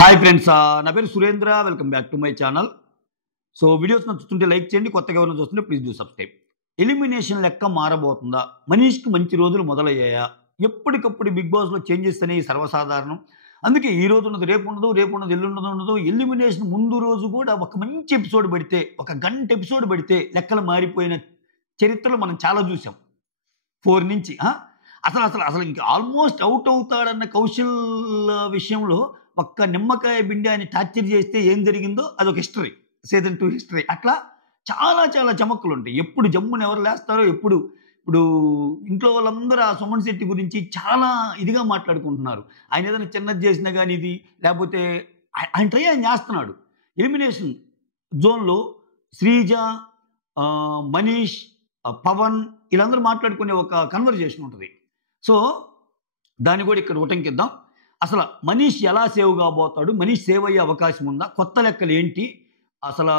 Hi friends, నా పేరు Surendra. Welcome back to my channel. So videos నచ్చుతుంటే లైక్ చేయండి, కొత్తగా ఎవరైనా చూస్తుంటే ప్లీజ్ డూ సబ్స్క్రైబ్. ఎలిమినేషన్ లెక్క మారబోతుందా? మనీష్కి మంచి రోజులు మొదలయ్యాయా? ఎప్పటికప్పుడు బిగ్ బాస్లో చేంజెస్ అనేవి సర్వసాధారణం. అందుకే ఈ రోజు ఉన్నది రేపు ఉండదు, రేపు ఉన్నది ఎల్లుండదు. ఎలిమినేషన్ ముందు రోజు కూడా ఒక మంచి ఎపిసోడ్ పెడితే, ఒక గంట ఎపిసోడ్ పెడితే లెక్కలు మారిపోయిన చరిత్రలు మనం చాలా చూసాం. 4 నుంచి అసలు అసలు అసలు ఇంకా ఆల్మోస్ట్ అవుట్ అవుతాడన్న కౌశల్ విషయంలో ఒక్క నిమ్మకాయ బిండి అని టార్చర్ చేస్తే ఏం జరిగిందో అదొక హిస్టరీ, సీజన్ 2 హిస్టరీ. అట్లా చాలా చాలా చమక్కులు ఉంటాయి. ఎప్పుడు జమ్ముని ఎవరు లేస్తారో ఇప్పుడు ఇంట్లో వాళ్ళందరూ ఆ సుమన్ శెట్టి గురించి చాలా ఇదిగా మాట్లాడుకుంటున్నారు. ఆయన ఏదైనా చిన్నది చేసినా కానీ ఇది, లేకపోతే ఆయన ట్రై ఆయన చేస్తున్నాడు. ఎలిమినేషన్ జోన్లో శ్రీజ, మనీష్, పవన్ వీళ్ళందరూ మాట్లాడుకునే ఒక కన్వర్జేషన్ ఉంటుంది. సో దాన్ని కూడా ఇక్కడ ఉటంకిద్దాం. అసలు మనీష్ ఎలా సేవ్ కాబోతాడు? మనీష్ సేవ్ అయ్యే అవకాశం ఉందా? కొత్త లెక్కలు ఏంటి? అసలు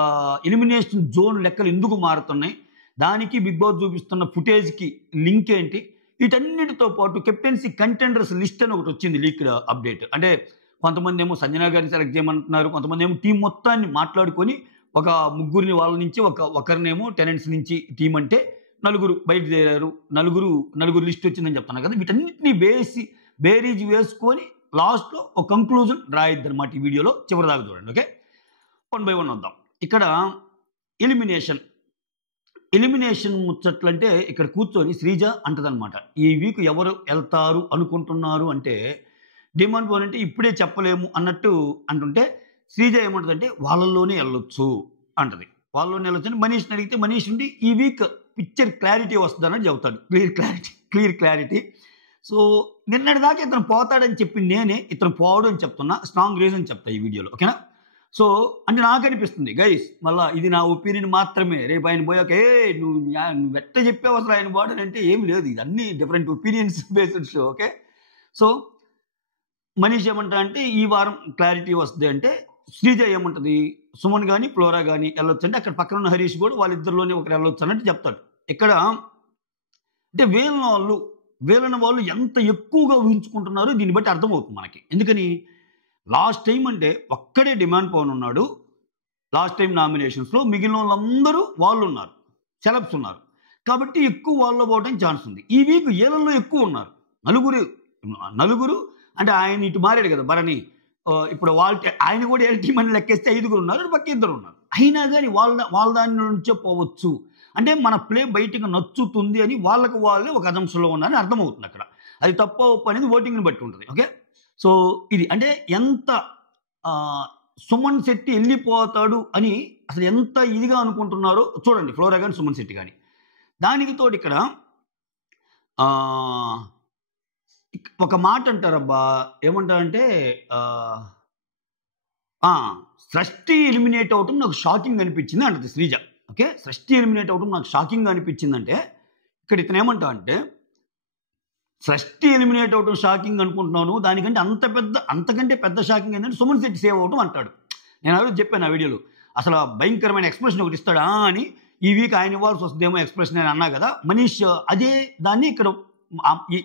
ఎలిమినేషన్ జోన్ లెక్కలు ఎందుకు మారుతున్నాయి? దానికి బిగ్ బాస్ చూపిస్తున్న ఫుటేజ్కి లింక్ ఏంటి? వీటన్నిటితో పాటు కెప్టెన్సీ కంటెండర్స్ లిస్ట్ అని ఒకటి వచ్చింది, లీక్డ్ అప్డేట్. అంటే కొంతమంది ఏమో సంజన గారిని సెలెక్ట్ చేయమంటున్నారు, కొంతమంది ఏమో టీం మొత్తాన్ని మాట్లాడుకొని ఒక ముగ్గురిని వాళ్ళ నుంచి ఒకరినేమో టెనెంట్స్ నుంచి టీం అంటే నలుగురు బయటదేరారు, నలుగురు లిస్ట్ వచ్చిందని చెప్తున్నారు కదా. వీటన్నిటిని బేరీజ్ వేసుకొని లాస్ట్లో ఒక కంక్లూజన్ రాయిద్ది అనమాట. ఈ వీడియోలో చివరి దాకా చూడండి. ఓకే, 1 by 1 వద్దాం. ఇక్కడ ఎలిమినేషన్ ముచ్చట్లంటే ఇక్కడ కూర్చొని శ్రీజ అంటదనమాట, ఈ వీక్ ఎవరు వెళ్తారు అనుకుంటున్నారు అంటే డిమాండ్ పోన్ అంటే ఇప్పుడే చెప్పలేము అన్నట్టు అంటుంటే శ్రీజ ఏమంటుందంటే వాళ్ళల్లోనే వెళ్ళొచ్చు అంటది. వాళ్ళలోనే వెళ్ళొచ్చు అని మనీష్ని అడిగితే మనీష్ ఉండి ఈ వీక్ పిక్చర్ క్లారిటీ వస్తుందని చెబుతాడు. Clear clarity. సో నిన్నటిదాకా ఇతను పోతాడని చెప్పి నేనే ఇతను పోవడం అని చెప్తున్నా. స్ట్రాంగ్ రీజన్ చెప్తా ఈ వీడియోలో, ఓకేనా? సో అంటే నాకు అనిపిస్తుంది గైస్, మళ్ళీ ఇది నా ఒపీనియన్ మాత్రమే. రేపు ఆయన పోయాక నువ్వు వెట్ట చెప్పావు అసలు ఆయన పోవడం ఏం లేదు, ఇది అన్ని different opinions based show. Okay, so Manish ఏమంటా అంటే ఈ వారం క్లారిటీ వస్తుంది అంటే, శ్రీజ ఏమంటుంది సుమన్ కానీ ఫ్లోరా కానీ వెళ్ళొచ్చు అంటే అక్కడ పక్కన ఉన్న హరీష్ కూడా వాళ్ళిద్దరిలోనే ఒకరు వెళ్ళొచ్చు అన్నట్టు చెప్తాడు. ఇక్కడ అంటే వీళ్ళని వాళ్ళు ఎంత ఎక్కువగా ఊహించుకుంటున్నారో దీన్ని బట్టి అర్థమవుతుంది మనకి. ఎందుకని లాస్ట్ టైం అంటే ఒక్కడే డిమాండ్ పవన్ ఉన్నాడు లాస్ట్ టైం నామినేషన్స్లో, మిగిలిన వాళ్ళందరూ వాళ్ళు ఉన్నారు, సెలబ్స్ ఉన్నారు కాబట్టి ఎక్కువ వాళ్ళు పోవడానికి ఛాన్స్ ఉంది. ఈ వీక్ ఏళ్ళల్లో ఎక్కువ ఉన్నారు, నలుగురు అంటే ఆయన ఇటు మారాడు కదా భరణి, ఇప్పుడు ఆయన కూడా ఎల్టీ మని లెక్కేస్తే 5 ఉన్నారు, పక్క 2 ఉన్నారు. అయినా కానీ వాళ్ళ దాని నుంచే పోవచ్చు అంటే మన ప్లే బయటకు నచ్చుతుంది అని వాళ్ళకు వాళ్ళే ఒక అజంప్షన్లో ఉన్నారని అర్థమవుతుంది. అక్కడ అది తప్ప ఒప్పు అనేది ఓటింగ్ని బట్టి ఉంటుంది. ఓకే, సో ఇది అంటే ఎంత సుమన్ శెట్టి వెళ్ళిపోతాడు అని అసలు ఎంత ఇదిగా అనుకుంటున్నారో చూడండి, ఫ్లోరా కానీ సుమన్ శెట్టి కానీ. దానికి తోడు ఇక్కడ ఒక మాట అంటారబ్బా, ఏమంటారంటే సృష్టి ఎలిమినేట్ అవటం నాకు షాకింగ్ అనిపించింది అంటది శ్రీజ. ఓకే, సృష్టి ఎలిమినేట్ అవటం నాకు షాకింగ్ అనిపించిందంటే ఇక్కడ ఇతను ఏమంటా అంటే సృష్టి ఎలిమినేట్ అవటం షాకింగ్ అనుకుంటున్నాను, దానికంటే అంతకంటే పెద్ద షాకింగ్ ఏంటంటే సుమన్ శెట్టి సేవ్ అవటం అంటాడు. నేను అదే చెప్పాను ఆ వీడియోలో. అసలు భయంకరమైన ఎక్స్ప్రెషన్ ఒకటి ఇస్తాడా అని, ఈ వీక్ ఆయన ఇవ్వాల్సి వస్తుందేమో ఎక్స్ప్రెషన్ అని అన్నా కదా. మనీష్ అదే దాన్ని ఇక్కడ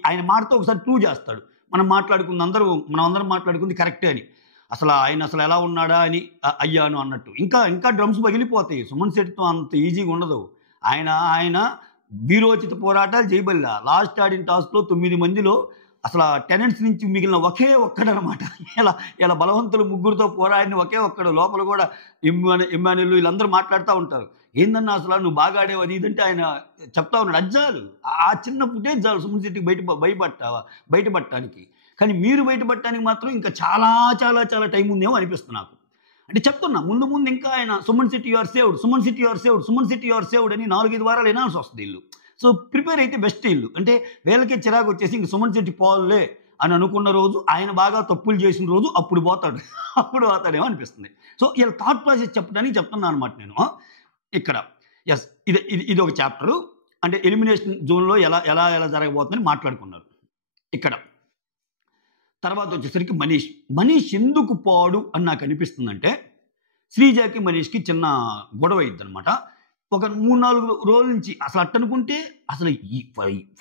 ఆయన మాటతో ఒకసారి ప్రూవ్ చేస్తాడు. మనం అందరం మాట్లాడుకుంది కరెక్టే అని. ఆయన అసలు ఎలా ఉన్నాడా అని అయ్యాను అన్నట్టు. ఇంకా డ్రమ్స్ పగిలిపోతాయి. సుమన్ శెట్టితో అంత ఈజీగా ఉండదు. ఆయన వీరోచిత పోరాటాలు చేయబల్లా. లాస్ట్ ఆడిన టాస్క్లో 9 మందిలో అసలు టెనెంట్స్ నుంచి మిగిలిన ఒకే ఒక్కడనమాట. ఇలా బలవంతులు 3గురితో పోరాడిన ఒకే ఒక్కడు. లోపల కూడా ఇమ్మానుయల్ వీళ్ళందరూ మాట్లాడుతూ ఉంటారు, ఏందన్నా అసలు నువ్వు బాగా ఆడేవు అది ఇదంటే ఆయన చెప్తా ఉన్నాడు. అజ్జాలు ఆ చిన్న ఫుటేజ్ చాలు సుమన్ శెట్టికి బయటపడటానికి. కానీ మీరు బయటపడటానికి మాత్రం ఇంకా చాలా చాలా చాలా టైం ఉందేమో అనిపిస్తుంది నాకు. అంటే చెప్తున్నా ముందు ఇంకా ఆయన సుమన్ శెట్టి యువర్ సేవ్డ్ అని 4-5 వారాలు వినాల్సి వస్తుంది ఇల్లు. సో ప్రిపేర్ అయితే బెస్ట్ ఇల్లు. అంటే వీళ్ళకే చిరాకు వచ్చేసి ఇంక సుమన్ శెట్టి పోలే అని అనుకున్న రోజు, ఆయన బాగా తప్పులు చేసిన రోజు అప్పుడు పోతాడేమో అనిపిస్తుంది. సో ఇలా థాట్ ప్రాసెస్ చెప్పడానికి చెప్తున్నాను అనమాట నేను ఇక్కడ. ఎస్, ఇది ఒక చాప్టరు. అంటే ఎలిమినేషన్ జోన్లో ఎలా జరగబోతుందని మాట్లాడుకున్నారు. ఇక్కడ తర్వాత వచ్చేసరికి మనీష్ ఎందుకు పోడు అని నాకు అనిపిస్తుందంటే, శ్రీజాకి మనీష్కి చిన్న గొడవ అయింది అనమాట. ఒక 3-4 రోజుల నుంచి అసలు అట్టనుకుంటే అసలు ఈ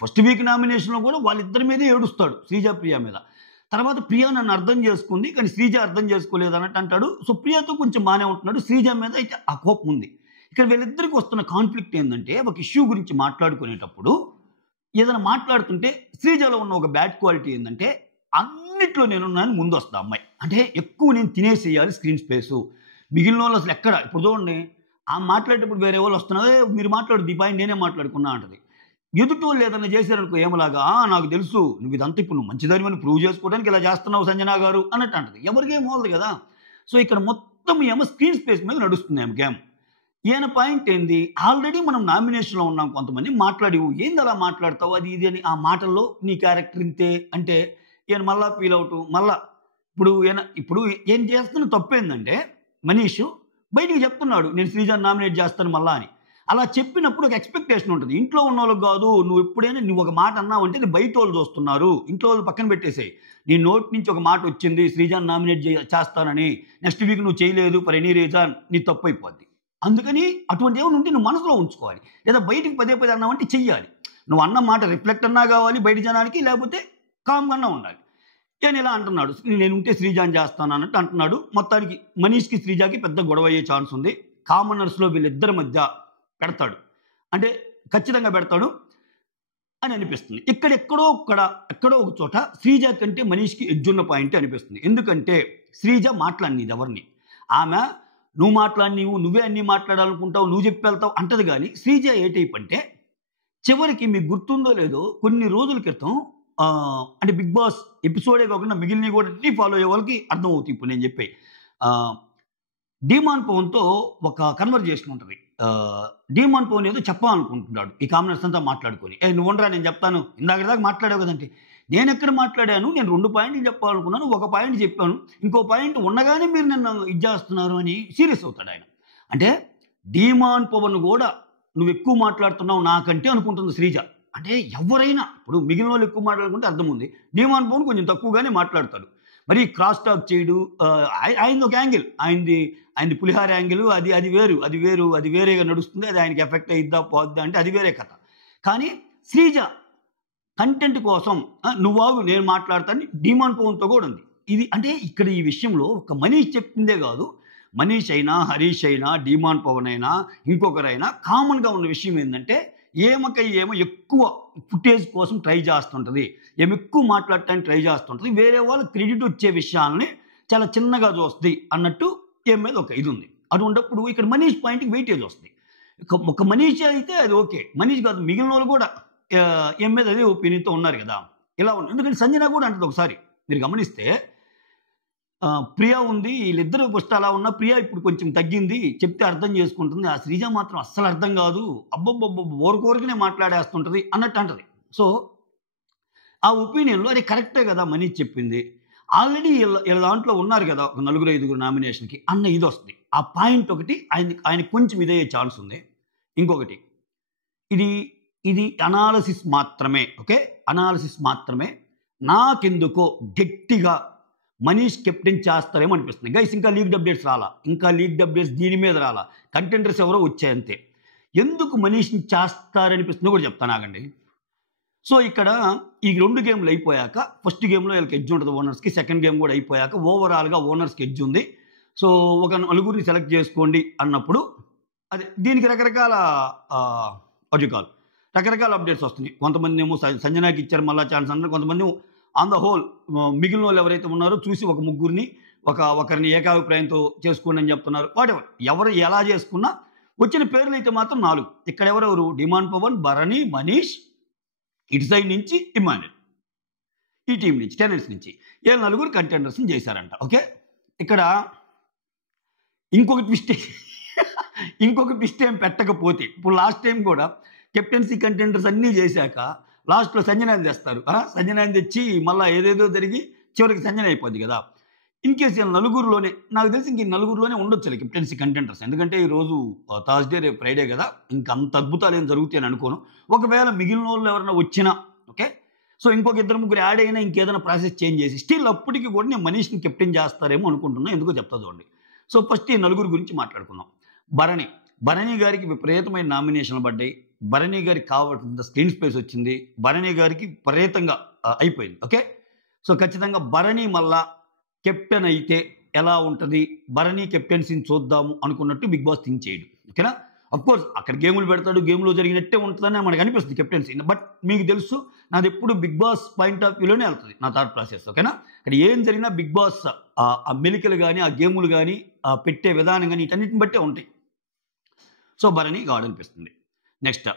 ఫస్ట్ వీక్ నామినేషన్లో కూడా వాళ్ళిద్దరి మీదే ఏడుస్తాడు శ్రీజా ప్రియా మీద. తర్వాత ప్రియ నన్ను అర్థం చేసుకుంది, కానీ శ్రీజ అర్థం చేసుకోలేదు అన్నట్టు అంటాడు. సో ప్రియతో కొంచెం బాగానే ఉంటున్నాడు, శ్రీజ మీద అయితే ఆ కోపం ఉంది. ఇక్కడ వీళ్ళిద్దరికి వస్తున్న కాన్ఫ్లిక్ట్ ఏంటంటే, ఒక ఇష్యూ గురించి మాట్లాడుకునేటప్పుడు ఏదైనా మాట్లాడుతుంటే శ్రీజలో ఉన్న ఒక బ్యాడ్ క్వాలిటీ ఏంటంటే, అన్నిట్లో నేనున్నాను ముందు వస్తా అమ్మాయి. అంటే ఎక్కువ నేను తినేసేయాలి స్క్రీన్ స్పేసు. మిగిలిన వాళ్ళు అసలు ఎక్కడ, ఇప్పుడు చూడండి ఆ మాట్లాడేటప్పుడు వేరే వాళ్ళు వస్తున్నారు, మీరు మాట్లాడు ఈ పాయింట్ నేనే మాట్లాడుకున్నా అంటది. ఎదుటి వాళ్ళు ఏదైనా చేశారనుకో ఏమలాగా, నాకు తెలుసు నువ్వు ఇదంతా ఇప్పుడు నువ్వు మంచిదని ప్రూవ్ చేసుకోవడానికి ఇలా చేస్తున్నావు సంజన గారు అన్నట్టు అంటది. ఎవరికేం పోదు కదా. సో ఇక్కడ మొత్తం ఏమో స్క్రీన్ స్పేస్ మీద నడుస్తుంది ఏమో గేమ్. ఈయన పాయింట్ ఏంది, ఆల్రెడీ మనం నామినేషన్లో ఉన్నాం, కొంతమంది మాట్లాడి ఏంది అలా మాట్లాడతావు అది ఇది అని, ఆ మాటల్లో నీ క్యారెక్టర్ ఇంతే అంటే ఈయన మళ్ళా ఫీల్ అవుతూ మళ్ళా ఇప్పుడు ఏం చేస్తున్న తప్పేందంటే, మనీష్ బయటికి చెప్తున్నాడు నేను శ్రీజాని నామినేట్ చేస్తాను మళ్ళా అని. అలా చెప్పినప్పుడు ఒక ఎక్స్పెక్టేషన్ ఉంటుంది. ఇంట్లో ఉన్న వాళ్ళకి కాదు, నువ్వు ఎప్పుడైనా నువ్వు ఒక మాట అన్నావు అంటే బయట వాళ్ళు చూస్తున్నారు, ఇంట్లో వాళ్ళు పక్కన పెట్టేసేయి. నీ నోటి నుంచి ఒక మాట వచ్చింది శ్రీజాని నామినేట్ చేస్తానని, నెక్స్ట్ వీక్ నువ్వు చేయలేదు ఫర్ ఎనీ రీజన్, నీ తప్పు అయిపోద్ది. అందుకని అటువంటి ఏమైనా ఉంటే నువ్వు మనసులో ఉంచుకోవాలి, లేదా బయటికి పదే పదే అన్నావంటే చెయ్యాలి. నువ్వు అన్న మాట రిఫ్లెక్ట్ అన్నా కావాలి బయట జనానికి, లేకపోతే కామ్గా ఉండాలి. నేను ఇలా అంటున్నాడు, నేను ఉంటే శ్రీజాని చేస్తాను అన్నట్టు అంటున్నాడు. మొత్తానికి మనీష్కి శ్రీజాకి పెద్ద గొడవ అయ్యే ఛాన్స్ ఉంది. కామనర్స్లో వీళ్ళిద్దరి మధ్య పెడతాడు అంటే ఖచ్చితంగా పెడతాడు అని అనిపిస్తుంది. ఎక్కడో ఒక చోట శ్రీజ కంటే మనీష్కి ఎడ్జున్న పాయింట్ అనిపిస్తుంది. ఎందుకంటే శ్రీజ మాట్లాడినది ఎవరిని, ఆమె నువ్వు నువ్వే అన్నీ మాట్లాడాలనుకుంటావు, నువ్వు చెప్పి వెళ్తావు అంటది. కానీ శ్రీజ ఏ టైప్ అంటే, చివరికి మీకు గుర్తుందో లేదో కొన్ని రోజుల క్రితం అంటే బిగ్ బాస్ ఎపిసోడే కాకుండా మిగిలినవి కూడా అన్నీ ఫాలో అయ్యే వాళ్ళకి అర్థమవుతుంది. ఇప్పుడు నేను చెప్పే డీమాన్ పవన్తో ఒక కన్వర్జేషన్ ఉంటుంది. డీమాన్ పవన్ ఏదో చెప్పాలనుకుంటున్నాడు ఈ కామనర్స్ అంతా మాట్లాడుకొని, నువ్వు ఉండరా నేను చెప్తాను, ఇందాక మాట్లాడావు కదంటే, నేను ఎక్కడ మాట్లాడాను, నేను 2 పాయింట్లు చెప్పాలనుకున్నాను, ఒక పాయింట్ చెప్పాను, ఇంకో పాయింట్ ఉండగానే మీరు నన్ను ఇది చేస్తున్నారు అని సీరియస్ అవుతాడు ఆయన. అంటే డీమాన్ పవన్ కూడా నువ్వు ఎక్కువ మాట్లాడుతున్నావు నాకంటే అనుకుంటుంది శ్రీజ. అంటే ఎవరైనా ఇప్పుడు మిగిలిన వాళ్ళు ఎక్కువ మాట్లాడుకుంటే అర్థం ఉంది, డీమాన్ పవన్ కొంచెం తక్కువగానే మాట్లాడతాడు. మరి క్రాస్ టాక్ చేయడు, ఆయనది ఒక యాంగిల్, ఆయనది పులిహార యాంగిల్, అది వేరేగా నడుస్తుంది, అది ఆయనకి ఎఫెక్ట్ అయిద్దా పోద్దా అంటే అది వేరే కథ. కానీ శ్రీజ కంటెంట్ కోసం నువ్వాగు నేను మాట్లాడతాను డీమాన్ పవన్తో కూడా ఉంది. ఇది అంటే ఇక్కడ ఈ విషయంలో ఒక మనీష్ చెప్పిందే కాదు, మనీష్ అయినా హరీష్ అయినా డీమాన్ పవన్ అయినా ఇంకొకరైనా కామన్గా ఉన్న విషయం ఏంటంటే, ఏమో ఎక్కువ ఫుటేజ్ కోసం ట్రై చేస్తుంటుంది, ఎక్కువ మాట్లాడటానికి ట్రై చేస్తుంటుంది, వేరే వాళ్ళకి క్రెడిట్ వచ్చే విషయాలని చాలా చిన్నగా చూస్తుంది అన్నట్టు మీద ఒక ఇది ఉంది. అటువంటిప్పుడు ఇక్కడ మనీష్ పాయింట్కి వెయిటేజ్ వస్తుంది. ఒక మనీష్ అయితే అది ఓకే, మనీష్ కాదు మిగిలిన వాళ్ళు కూడా మీద అదే ఒపీనియన్తో ఉన్నారు కదా. ఇలా ఉంది. ఎందుకంటే సంజన కూడా అంటుంది, ఒకసారి మీరు గమనిస్తే ప్రియా ఉంది, వీళ్ళిద్దరు ఫస్ట్ అలా ఉన్నా ప్రియా ఇప్పుడు కొంచెం తగ్గింది, చెప్తే అర్థం చేసుకుంటుంది, ఆ శ్రీజ మాత్రం అస్సలు అర్థం కాదు, ఓరికోరికనే మాట్లాడేస్తుంటుంది అన్నట్టు అంటది. సో ఆ ఒపీనియన్లో అది కరెక్టే కదా మనీష్ చెప్పింది, ఆల్రెడీ వీళ్ళ దాంట్లో ఉన్నారు కదా ఒక 4-5 నామినేషన్కి అన్న ఇది వస్తుంది. ఆ పాయింట్ ఒకటి ఆయన కొంచెం ఇదయ్యే ఛాన్స్ ఉంది. ఇంకొకటి ఇది అనాలిసిస్ మాత్రమే, ఓకే, అనాలిసిస్ మాత్రమే. నాకెందుకో గట్టిగా మనీష్ కెప్టెన్ చేస్తారేమో అనిపిస్తుంది గైస్. ఇంకా లీక్డ్ అప్డేట్స్ దీని మీద రాలా, కంటెండర్స్ ఎవరో వచ్చాయంతే. ఎందుకు మనీష్ని చేస్తారనిపిస్తుందో కూడా చెప్తాను, ఆగండి. సో ఇక్కడ ఈ 2 గేమ్లు అయిపోయాక, ఫస్ట్ గేమ్లో వీళ్ళకి ఎడ్జ్ ఉంటుంది ఓనర్స్కి, సెకండ్ గేమ్ కూడా అయిపోయాక ఓవరాల్గా ఓనర్స్కి ఎడ్జ్ ఉంది. సో ఒక 4 సెలెక్ట్ చేసుకోండి అన్నప్పుడు అదే దీనికి రకరకాల అప్డేట్స్ వస్తున్నాయి. కొంతమంది ఏమో సంజనాకి ఇచ్చారు మళ్ళీ ఛాన్స్ అన్నారు, కొంతమంది ఆన్ ద హోల్ మిగిలిన వాళ్ళు ఎవరైతే ఉన్నారో చూసి ఒక ముగ్గురిని ఒకరిని ఏకాభిప్రాయంతో చేసుకోండి అని చెప్తున్నారు. ఎవరు ఎలా చేసుకున్నా వచ్చిన పేర్లు అయితే మాత్రం 4. ఇక్కడ ఎవరెవరు, డీమాన్ పవన్, భరణి, మనీష్, ఇటు సైడ్ నుంచి ఇమాన్యుల్, ఈ టీం నుంచి టెనెంట్స్ నుంచి 4 కంటెండర్స్ని చేశారంట. ఓకే, ఇక్కడ ఇంకొక ట్విస్ట్ ఏం పెట్టకపోతే, ఇప్పుడు లాస్ట్ టైం కూడా కెప్టెన్సీ కంటెండర్స్ అన్నీ చేశాక లాస్ట్లో సంజనాన్ని తెస్తారు. సంజనాన్ని తెచ్చి మళ్ళీ ఏదేదో జరిగి చివరికి సంజన అయిపోద్ది కదా. ఇన్ కేసు 4 నాకు తెలిసి ఇంక 4 ఉండొచ్చు కెప్టెన్సీ కంటెండర్స్. ఎందుకంటే ఈరోజు థర్స్డే, రేపు ఫ్రైడే కదా, ఇంక అంత అద్భుతాలు ఏం జరుగుతాయని అనుకోను. ఒకవేళ మిగిలిన వాళ్ళు ఎవరైనా వచ్చినా ఓకే, సో ఇంకొక 2-3 యాడ్ అయినా ఇంకేదైనా ప్రాసెస్ చేంజ్ చేసి స్టిల్ అప్పటికి కూడా నేను మనీష్ని కెప్టెన్ చేస్తారేమో అనుకుంటున్నా. ఎందుకో చెప్తా చూడండి. సో ఫస్ట్ ఈ 4 గురించి మాట్లాడుకుందాం. భరణి గారికి విపరీతమైన నామినేషన్లు పడ్డాయి, భరణి గారికి కావాల్సిన స్క్రీన్ స్పేస్ వచ్చింది, భరణి గారికి విపరీతంగా అయిపోయింది. ఓకే, సో ఖచ్చితంగా భరణి మళ్ళా కెప్టెన్ అయితే ఎలా ఉంటుంది, భరణి కెప్టెన్సీని చూద్దాము అనుకున్నట్టు బిగ్ బాస్ థింక్ చేయడు. ఓకేనా? అఫ్కోర్స్ అక్కడ గేములు పెడతాడు, గేమ్లో జరిగినట్టే ఉంటుందని మనకు అనిపిస్తుంది కెప్టెన్సీ. బట్ మీకు తెలుసు నాది ఎప్పుడు బిగ్ బాస్ పాయింట్ ఆఫ్ వ్యూలోనే వెళ్తుంది నా థాట్ ప్రాసెస్. ఓకేనా? ఇక్కడ ఏం జరిగినా బిగ్ బాస్ ఆ మెలికలు కానీ, ఆ గేములు కానీ, ఆ పెట్టే విధానం కానీ వీటన్నిటిని బట్టే ఉంటాయి. సో భరణి గాడ్ అనిపిస్తుంది. Next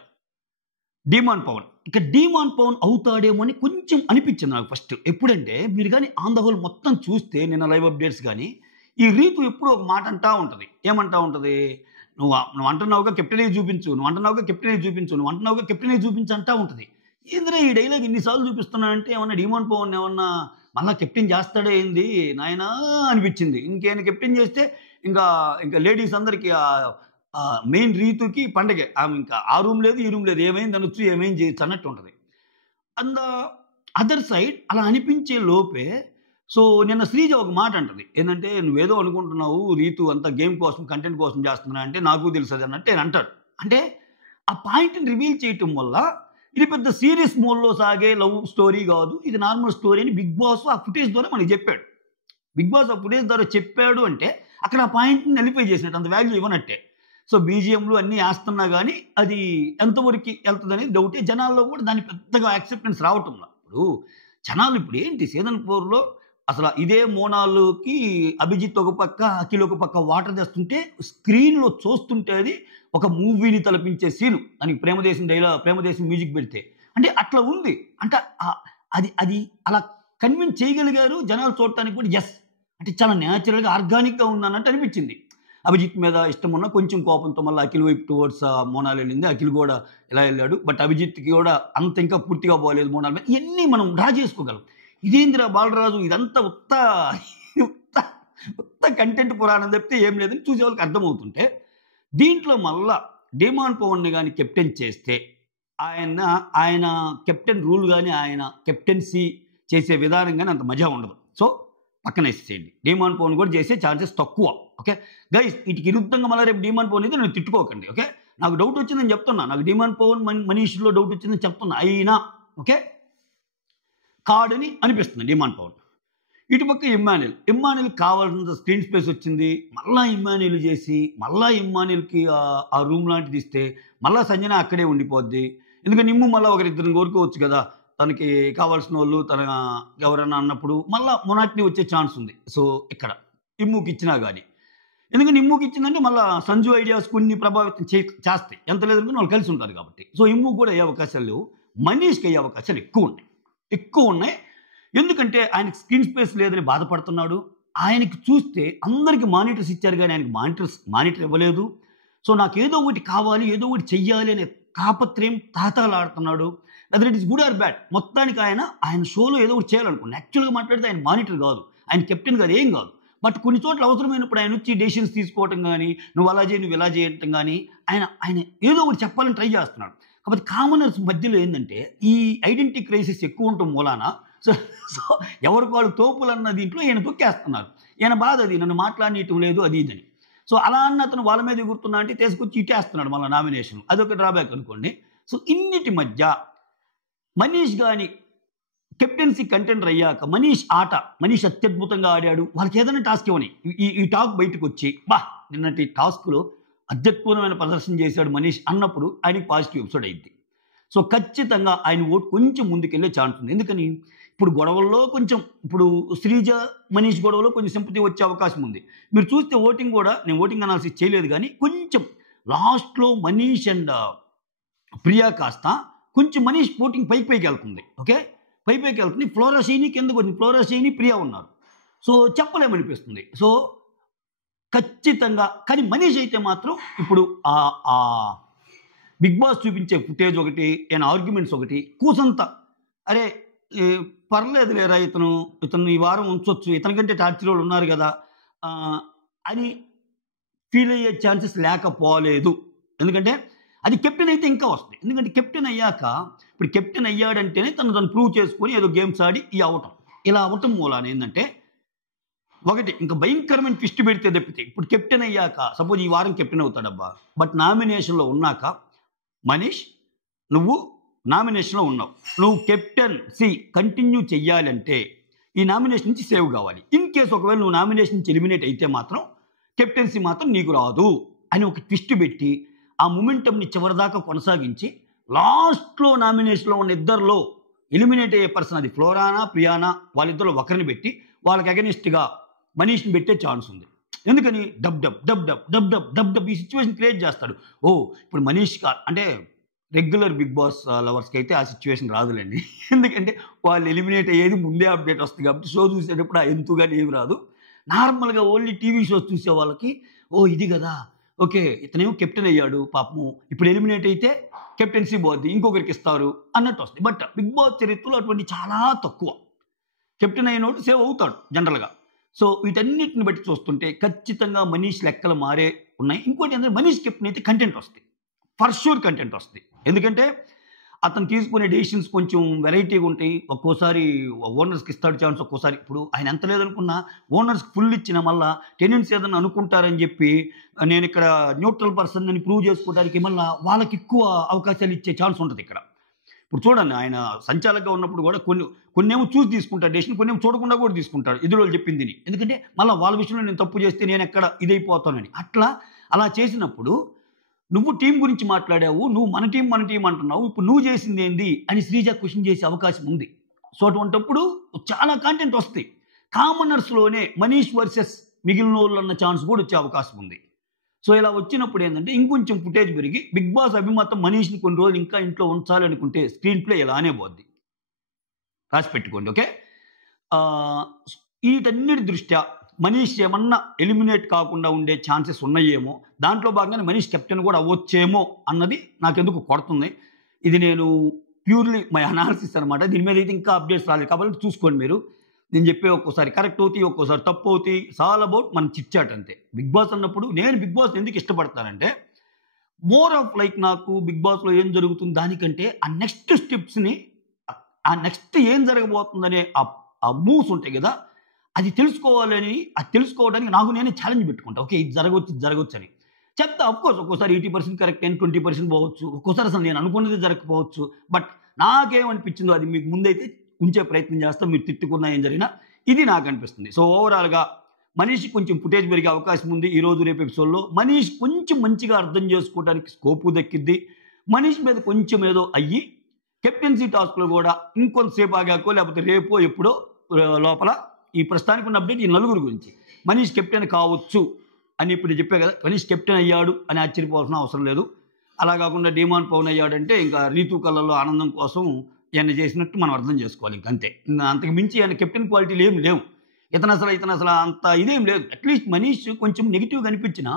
demon Pawan. ఇక డీమాన్ పవన్ అవుతాడేమో అని కొంచెం అనిపించింది నాకు ఫస్ట్. ఎప్పుడంటే మీరు కానీ ఆన్ ద హోల్ మొత్తం చూస్తే నిన్న లైవ్ అప్డేట్స్ కానీ ఈ రీతు ఎప్పుడు ఒక మాట అంటా ఉంటుంది. ఏమంటా ఉంటుంది? నువ్వు అంటున్నావుగా కెప్టెనే చూపించు, నువ్వు అంటున్నావుగా కెప్టెనే చూపించు, నువ్వు అంటున్నావుగా కెప్టెనే చూపించు అంటా ఉంటుంది. ఏందిరా ఈ డైలాగ్ ఇన్నిసార్లు చూపిస్తున్నానంటే ఏమన్నా డీమాన్ పవన్ ఏమన్నా మళ్ళీ కెప్టెన్ చేస్తాడే ఏంది నాయనా అనిపించింది. ఇంకేమైనా కెప్టెన్ చేస్తే ఇంకా ఇంకా లేడీస్ అందరికీ మెయిన్ రీతుకి పండగే. ఆమె ఇంకా ఆ రూమ్ లేదు, ఈ రూమ్ లేదు, ఏమైంది అనొచ్చు, ఏమైంది చేయొచ్చు అన్నట్టు ఉంటుంది. అండ్ ద అదర్ సైడ్ అలా అనిపించే లోపే సో నిన్న శ్రీజ ఒక మాట అంటుంది. ఏంటంటే నువ్వేదో అనుకుంటున్నావు రీతు అంతా గేమ్ కోసం కంటెంట్ కోసం చేస్తున్నా అంటే నాకు తెలుసు అది అన్నట్టు నేను అంటాడు. అంటే ఆ పాయింట్ని రివీల్ చేయటం వల్ల ఇది పెద్ద సీరియస్ మోడ్లో సాగే లవ్ స్టోరీ కాదు, ఇది నార్మల్ స్టోరీ అని బిగ్ బాస్ ఆ ఫుటేజ్ ద్వారా మనకి చెప్పాడు. బిగ్ బాస్ ఆ ఫుటేజ్ ద్వారా చెప్పాడు అంటే అక్కడ ఆ పాయింట్ని నలిఫై చేసినట్టు, అంత వాల్యూ ఇవ్వనట్టే. సో బీజిఎంలు అన్నీ వేస్తున్నా కానీ అది ఎంతవరకు వెళ్తుంది అనేది డౌటే. జనాల్లో కూడా దాని పెద్దగా యాక్సెప్టెన్స్ రావటంలో ఇప్పుడు జనాలు ఇప్పుడు ఏంటి సీజన్ 4లో అసలు ఇదే మోనాలుకి అభిజిత్ ఒక పక్క, అఖిల్ ఒక పక్క వాటర్ తెస్తుంటే స్క్రీన్లో చూస్తుంటే అది ఒక మూవీని తలపించే సీను. దానికి ప్రేమదేశం మ్యూజిక్ పెడితే అంటే అట్లా ఉంది. అంటే అది అది అలా కన్విన్స్ చేయగలిగారు జనాలు చూడటానికి కూడా. ఎస్ అంటే చాలా న్యాచురల్గా ఆర్గానిక్గా ఉందన్నట్టు అనిపించింది. అభిజిత్ మీద ఇష్టం ఉన్న కొంచెం కోపంతో మళ్ళీ అఖిల్ వైపు టువర్డ్స్ మోనాల్ వెళ్ళింది. అఖిల్ కూడా ఇలా వెళ్ళాడు. బట్ అభిజిత్కి కూడా అంత ఇంకా పూర్తిగా పోలేదు మోనాల్ మీద. ఇవన్నీ మనం డ్రా చేసుకోగలం. ఇదేందిరా బాలరాజు ఇదంతా ఉత్త కంటెంట్ పురాణం చెప్తే ఏం లేదని చూసే వాళ్ళకి అర్థమవుతుంటే, దీంట్లో మళ్ళా డీమాన్ పవన్ని కానీ కెప్టెన్ చేస్తే ఆయన కెప్టెన్ రూల్ కానీ ఆయన కెప్టెన్సీ చేసే విధానం కానీ అంత మజా ఉండదు. సో పక్కన వేసేయండి. డీమాన్ పవన్ కూడా చేసే ఛాన్సెస్ తక్కువ. ఓకే గైస్, వీటికి విరుద్ధంగా మళ్ళీ రేపు డీమాన్ పవన్ అయితే నేను తిట్టుకోకండి. ఓకే నాకు డౌట్ వచ్చిందని చెప్తున్నా, నాకు డీమాన్ పవన్ మనీష్లో డౌట్ వచ్చిందని చెప్తున్నా. అయినా ఓకే కాడని అనిపిస్తుంది డీమాన్ పవన్. ఇటుపక్క ఇమ్మాన్యుల్ కావాల్సినంత స్క్రీన్ స్పేస్ వచ్చింది. మళ్ళా ఇమ్మాన్యుల్ చేసి మళ్ళా ఇమ్మాన్యుల్కి ఆ రూమ్ లాంటిది ఇస్తే మళ్ళా సంజన అక్కడే ఉండిపోద్ది. ఎందుకంటే ఇమ్ము మళ్ళీ ఒకరిద్దరిని కోరుకోవచ్చు కదా, తనకి కావాల్సిన వాళ్ళు తన ఎవరైనా అన్నప్పుడు మళ్ళీ మొనాటిని వచ్చే ఛాన్స్ ఉంది. సో ఇక్కడ ఇమ్ముకి ఇచ్చినా కానీ, ఎందుకంటే ఇమ్ముకి ఇచ్చిందంటే మళ్ళీ సంజు ఐడియాస్ కొన్ని ప్రభావితం చేస్తాయి. ఎంత లేదనుకుని వాళ్ళు కలిసి ఉంటారు కాబట్టి. సో ఇమ్ము కూడా అయ్యే అవకాశాలు లేవు, మనీష్కి అయ్యే అవకాశాలు ఎక్కువ ఉన్నాయి. ఎందుకంటే ఆయనకి స్క్రీన్ స్పేస్ లేదని బాధపడుతున్నాడు. ఆయనకి చూస్తే అందరికీ మానిటర్స్ ఇచ్చారు కానీ ఆయనకి మానిటర్ ఇవ్వలేదు. సో నాకు ఏదో ఒకటి కావాలి, ఏదో ఒకటి చెయ్యాలి అనే తాపత్రయం తాతాలాడుతున్నాడు. Either it is good or bad, మొత్తానికి ఆయన షోలో ఏదో ఒకటి చేయాలనుకున్నాను. యాక్చువల్గా మాట్లాడితే ఆయన మానిటర్ కాదు, ఆయన కెప్టెన్ కాదు, ఏం కాదు. బట్ కొన్ని చోట్ల అవసరమైనప్పుడు ఆయన వచ్చి డెసిషన్స్ తీసుకోవటం కానీ, నువ్వు అలా చేయి, నువ్వు ఇలా చేయటం కానీ ఆయన ఏదో ఒకటి చెప్పాలని ట్రై చేస్తున్నాడు. కాబట్టి కామనర్స్ మధ్యలో ఏంటంటే ఈ ఐడెంటిటీ క్రైసిస్ ఎక్కువ ఉండటం మూలాన సో ఎవరికి వాళ్ళు తోపులు అన్న దీంట్లో ఈయన తొక్కేస్తున్నారు. ఈయన బాధ అది, నన్ను మాట్లాడనీయటం లేదు అది ఇదని. సో అలా అన్న అతను వాళ్ళ మీద ఎగురుతున్నా అంటే తీసుకొచ్చి ఇటేస్తున్నాడు మళ్ళీ నామినేషన్. అదొక డ్రాబ్యాక్ అనుకోండి. సో ఇన్నిటి మధ్య మనీష్ కానీ కెప్టెన్సీ కంటెండర్ అయ్యాక మనీష్ అత్యద్భుతంగా ఆడాడు. వాళ్ళకి ఏదైనా టాస్క్ ఇవ్వని ఈ టాక్ బయటకు వచ్చి నిన్నటి టాస్క్లో అత్యద్భుతమైన ప్రదర్శన చేశాడు మనీష్ అన్నప్పుడు ఆయనకి పాజిటివ్ ఎపిసోడ్ అయింది. సో ఖచ్చితంగా ఆయన ఓటు కొంచెం ముందుకెళ్ళే ఛాన్స్ ఉంది. ఎందుకని ఇప్పుడు గొడవల్లో కొంచెం ఇప్పుడు శ్రీజ మనీష్ గొడవలో కొంచెం సింపతి వచ్చే అవకాశం ఉంది. మీరు చూస్తే ఓటింగ్ కూడా, నేను ఓటింగ్ అనాలిసిస్ చేయలేదు కానీ కొంచెం లాస్ట్లో మనీష్ అండ్ ప్రియా కాస్త కొంచెం మనీష్ ఓటింగ్ పైకి వెళ్తుంది. ఓకే పైకి వెళ్తుంది. ఫ్లోరా షైని కిందకు వచ్చింది. ఫ్లోరా షైని ప్రియా ఉన్నారు. సో చెప్పలేమనిపిస్తుంది. సో ఖచ్చితంగా కానీ మనీష్ అయితే మాత్రం ఇప్పుడు బిగ్ బాస్ చూపించే ఫుటేజ్ ఒకటి, ఆయన ఆర్గ్యుమెంట్స్ ఒకటి కూసంత అరే పర్లేదు లేరా ఇతను ఈ వారం ఉంచవచ్చు, ఇతనికంటే టార్చర్ వాళ్ళు ఉన్నారు కదా అని ఫీల్ అయ్యే ఛాన్సెస్ లేకపోలేదు. ఎందుకంటే అది కెప్టెన్ అయితే ఇంకా వస్తుంది. ఎందుకంటే కెప్టెన్ అయ్యాక ఇప్పుడు కెప్టెన్ అయ్యాడంటేనే తను ప్రూవ్ చేసుకొని ఏదో గేమ్స్ ఆడి ఇలా అవటం మూలాన ఏంటంటే ఒకటి ఇంకా భయంకరమైన ట్విస్ట్ పెడితే తప్పితే ఇప్పుడు కెప్టెన్ అయ్యాక సపోజ్ ఈ వారం కెప్టెన్ అవుతాడబ్బా, బట్ నామినేషన్లో ఉన్నాక మనీష్ నువ్వు నామినేషన్లో ఉన్నావు, నువ్వు కెప్టెన్సీ కంటిన్యూ చెయ్యాలంటే ఈ నామినేషన్ నుంచి సేవ్ కావాలి. ఇన్ కేసు ఒకవేళ నువ్వు నామినేషన్ నుంచి ఎలిమినేట్ అయితే మాత్రం కెప్టెన్సీ మాత్రం నీకు రాదు అని ఒక ట్విస్ట్ పెట్టి ఆ మొమెంటంని చివరిదాకా కొనసాగించి లాస్ట్లో నామినేషన్లో ఉన్న ఇద్దరిలో ఎలిమినేట్ అయ్యే పర్సన్, అది ఫ్లోరానా ప్రియానా, వాళ్ళిద్దరిలో ఒకరిని పెట్టి వాళ్ళకి అగెనిస్ట్గా మనీష్ని పెట్టే ఛాన్స్ ఉంది. ఎందుకని dub dub dub dub dub dub dub dub ఈ సిచ్యువేషన్ క్రియేట్ చేస్తాడు. ఓ ఇప్పుడు మనీష్ అంటే రెగ్యులర్ బిగ్ బాస్ లవర్స్కి అయితే ఆ సిచ్యువేషన్ రాదులేండి. ఎందుకంటే వాళ్ళు ఎలిమినేట్ అయ్యేది ముందే అప్డేట్ వస్తుంది కాబట్టి షో చూసేటప్పుడు ఆ ఎంతుగానే ఏమి రాదు. నార్మల్గా ఓన్లీ టీవీ షోస్ చూసే వాళ్ళకి ఓ ఇది కదా, ఓకే ఇతనేమో కెప్టెన్ అయ్యాడు పాపము, ఇప్పుడు ఎలిమినేట్ అయితే కెప్టెన్సీ పోద్ది ఇంకొకరికి ఇస్తారు అన్నట్టు వస్తుంది. బట్ బిగ్ బాస్ చరిత్రలో అటువంటి చాలా తక్కువ. కెప్టెన్ అయినోడు సేవ్ అవుతాడు జనరల్గా. సో వీటన్నిటిని బట్టి చూస్తుంటే ఖచ్చితంగా మనీష్ లెక్కలు మారే ఉన్నాయి. ఇంకోటి ఏంటంటే మనీష్ కెప్టెన్ అయితే కంటెంట్ వస్తుంది, ఫర్ షూర్ కంటెంట్ వస్తుంది. ఎందుకంటే అతను తీసుకునే డెసిషన్స్ కొంచెం వెరైటీగా ఉంటాయి. ఒక్కోసారి ఓనర్స్కి ఇస్తాడు ఛాన్స్, ఒక్కోసారి ఇప్పుడు ఆయన ఎంత లేదనుకున్నా ఓనర్స్కి ఫుల్ ఇచ్చిన మళ్ళీ టెనెంట్స్ ఏదైనా అనుకుంటారని చెప్పి నేను ఇక్కడ న్యూట్రల్ పర్సన్ అని ప్రూవ్ చేసుకోవడానికి మళ్ళీ వాళ్ళకి ఎక్కువ అవకాశాలు ఇచ్చే ఛాన్స్ ఉంటుంది ఇక్కడ. ఇప్పుడు చూడండి, ఆయన సంచాలకుగా ఉన్నప్పుడు కూడా కొన్నేమో చూసి తీసుకుంటాడు డెసిషన్, కొన్నేమో చూడకుండా కూడా తీసుకుంటాడు ఎదురు వాళ్ళు చెప్పింది. ఎందుకంటే మళ్ళీ వాళ్ళ విషయంలో నేను తప్పు చేస్తే నేను ఎక్కడ ఇదైపోతానని. అలా చేసినప్పుడు నువ్వు టీం గురించి మాట్లాడావు, నువ్వు మన టీం అంటున్నావు, ఇప్పుడు నువ్వు చేసింది ఏంది అని శ్రీజ క్వశ్చన్ చేసే అవకాశం ఉంది. సో అటువంటిప్పుడు చాలా కంటెంట్ వస్తాయి. కామనర్స్లోనే మనీష్ వర్సెస్ మిగిలిన వాళ్ళు అన్న ఛాన్స్ కూడా వచ్చే అవకాశం ఉంది. సో ఇలా వచ్చినప్పుడు ఏంటంటే ఇంకొంచెం ఫుటేజ్ పెరిగి బిగ్ బాస్ అభిమతం మనీష్ని కొన్ని రోజులు ఇంకా ఇంట్లో ఉంచాలి అనుకుంటే స్క్రీన్ ప్లే ఇలానే పోద్ది, రాసి పెట్టుకోండి. ఓకే, వీటన్నిటి దృష్ట్యా మనీష్ ఏమన్నా ఎలిమినేట్ కాకుండా ఉండే ఛాన్సెస్ ఉన్నాయేమో, దాంట్లో భాగంగానే మనీష్ కెప్టెన్ కూడా అవ్వచ్చేమో అన్నది నాకెందుకు కొడుతుంది. ఇది నేను ప్యూర్లీ మై అనాలిసిస్ అనమాట. దీని మీద అయితే ఇంకా అప్డేట్స్ రాలేదు కాబట్టి చూసుకోండి మీరు. నేను చెప్పే ఒక్కోసారి కరెక్ట్ అవుతాయి, ఒక్కోసారి తప్పు అవుతాయి. ఆల్ అబౌట్ మనం చిట్చాట్ అంతే. బిగ్ బాస్ అన్నప్పుడు నేను బిగ్ బాస్ ఎందుకు ఇష్టపడతానంటే మోర్ ఆఫ్ లైక్ నాకు బిగ్ బాస్లో ఏం జరుగుతుంది దానికంటే ఆ నెక్స్ట్ స్టెప్స్ని, ఆ నెక్స్ట్ ఏం జరగబోతుందనే ఆ మూవ్స్ ఉంటాయి కదా, అది తెలుసుకోవాలని, అది తెలుసుకోవడానికి నాకు నేనే ఛాలెంజ్ పెట్టుకుంటా. ఓకే ఇది జరగవచ్చు అని చెప్తా. అఫ్కోర్స్ ఒక్కోసారి 80% కరెక్ట్ అయిన 20% పోవచ్చు, ఒక్కోసారి అసలు నేను అనుకున్నది జరగకపోవచ్చు. బట్ నాకేమనిపించిందో అది మీకు ముందైతే ఉంచే ప్రయత్నం చేస్తాం, మీరు తిట్టుకున్నా ఏం జరిగినా. ఇది నాకు అనిపిస్తుంది. సో ఓవరాల్గా మనీష్ కొంచెం ఫుటేజ్ పెరిగే అవకాశం ఉంది ఈరోజు రేపు ఎపిసోడ్లో. మనీష్ కొంచెం మంచిగా అర్థం చేసుకోవడానికి స్కోపు దక్కిద్ది. మనీష్ మీద కొంచెం ఏదో అయ్యి కెప్టెన్సీ టాస్క్లో కూడా ఇంకొంతసేపు ఆగాకో లేకపోతే రేపో ఎప్పుడో లోపల ఈ ప్రస్తుతానికి ఉన్న అప్డేట్ ఈ నలుగురు గురించి. మనీష్ కెప్టెన్ కావచ్చు అని ఇప్పుడు చెప్పే కదా, మనీష్ కెప్టెన్ అయ్యాడు అని ఆశ్చర్యపోవాల్సిన అవసరం లేదు. అలా కాకుండా డీమాన్ పవన్ అయ్యాడంటే ఇంకా రీతు కళ్ళల్లో ఆనందం కోసం ఈయన చేసినట్టు మనం అర్థం చేసుకోవాలి. ఇంకంతే, అంతకు మించి ఆయన కెప్టెన్ క్వాలిటీలు ఏం లేవు. ఇతను అసలు అంత ఇదేం లేదు. అట్లీస్ట్ మనీష్ కొంచెం నెగిటివ్గా అనిపించినా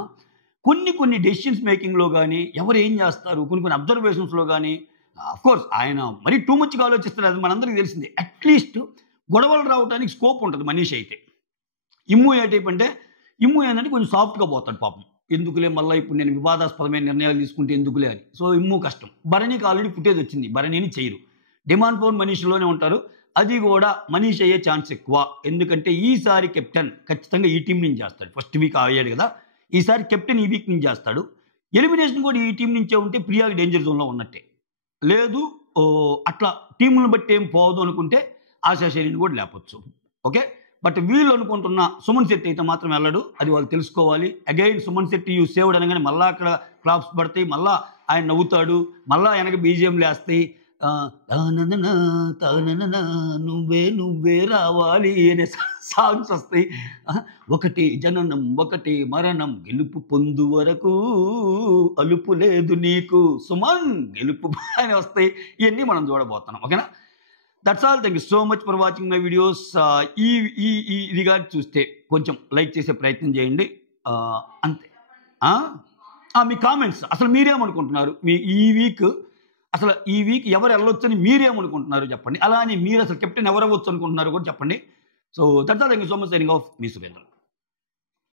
కొన్ని డెసిషన్స్ మేకింగ్లో కానీ, ఎవరు ఏం చేస్తారు కొన్ని అబ్జర్వేషన్స్లో కానీ, అఫ్కోర్స్ ఆయన మరీ టూ మచ్గా ఆలోచిస్తారు, అది మనందరికీ తెలిసిందే. అట్లీస్ట్ గొడవలు రావడానికి స్కోప్ ఉంటుంది మనీష్ అయితే. ఇమ్ము ఏ టైప్ అంటే, ఇమ్ము ఏంటంటే కొంచెం సాఫ్ట్గా పోతాడు పాపం. ఎందుకులే మళ్ళీ ఇప్పుడు నేను వివాదాస్పదమైన నిర్ణయాలు తీసుకుంటే ఎందుకులే అని. సో ఇమ్ము కష్టం. భరణికి ఆల్రెడీ ఫుటేజ్ వచ్చింది, భరణిని చేయరు. డిమాండ్ పవన్ మనీష్లోనే ఉంటారు, అది కూడా మనీష్ అయ్యే ఛాన్స్ ఎక్కువ. ఎందుకంటే ఈసారి కెప్టెన్ ఖచ్చితంగా ఈ టీం నుంచి చేస్తాడు. ఫస్ట్ వీక్ అయ్యాడు కదా, ఈసారి కెప్టెన్ ఈ వీక్ నుంచి చేస్తాడు. ఎలిమినేషన్ కూడా ఈ టీం నుంచే ఉంటే ప్రియాకి డేంజర్ జోన్లో ఉన్నట్టే. లేదు అట్లా టీంలను బట్టి ఏం పోవద్దు అనుకుంటే ఆశా శైలిని కూడా లేపొచ్చు. ఓకే, బట్ వీళ్ళు అనుకుంటున్న సుమన్ శెట్టి అయితే మాత్రం వెళ్ళడు, అది వాళ్ళు తెలుసుకోవాలి. Again Suman Shetty you saved అనగానే మళ్ళీ అక్కడ క్లాప్స్ పడతాయి, మళ్ళీ ఆయన నవ్వుతాడు, మళ్ళీ వెనక బీజిఎంలు వేస్తాయి, నువ్వే రావాలి అనే సాంగ్స్ వస్తాయి. ఒకటి జననం ఒకటి మరణం, గెలుపు పొందు వరకు అలుపు లేదు నీకు సుమన్, గెలుపు అని వస్తాయి. ఇవన్నీ మనం చూడబోతున్నాం. ఓకేనా, that's all. Thank you so much for watching my videos. ఇదిగా చూస్తే కొంచెం లైక్ చేసే ప్రయత్నం చేయండి అంతే. మీ కామెంట్స్ అసలు మీరేమనుకుంటున్నారు, ఈ వీక్ ఎవరు వెళ్ళొచ్చని మీరేమనుకుంటున్నారు చెప్పండి. అలానే మీరు అసలు కెప్టెన్ ఎవరు అవ్వచ్చు అనుకుంటున్నారు కూడా చెప్పండి. So that's all. Thank you so much. Signing off, me Surendra.